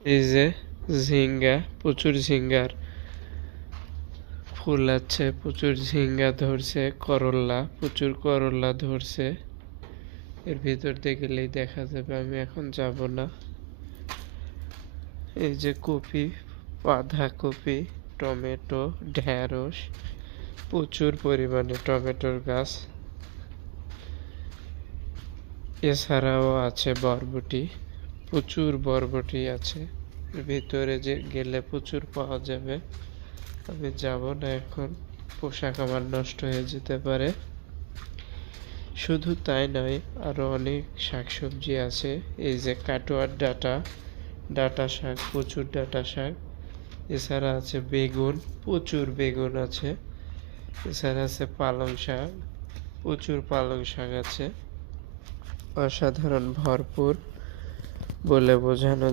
এই যে ঝিঙ্গা, প্রচুর ঝিঙ্গার ফুল আছে, প্রচুর ঝিঙ্গা ধরছে, করল্লা, প্রচুর করল্লা ধরছে। এর ভিতর দিয়ে গেলেই দেখা যাবে, আমি এখন যাব না। এই যে কপি, বাঁধাকপি, টমেটো, ঢেঁড়স, প্রচুর পরিমাণে টমেটোর গাছ। এছাড়াও আছে বরবটি, প্রচুর বরবটি আছে। ভিতরে যে গেলে প্রচুর পাওয়া যাবে। আমি যাব না এখন, পোশাক আমার নষ্ট হয়ে যেতে পারে। শুধু তাই নয়, আরো অনেক শাকসবজি আছে। এই যে কাটোয়ার ডাঁটা, ডাঁটা শাক, প্রচুর ডাঁটা শাক। এছাড়া আছে বেগুন, প্রচুর বেগুন আছে। এছাড়া আছে পালং শাক, প্রচুর পালং শাক আছে। অসাধারণ ভরপুর বলে বোঝানো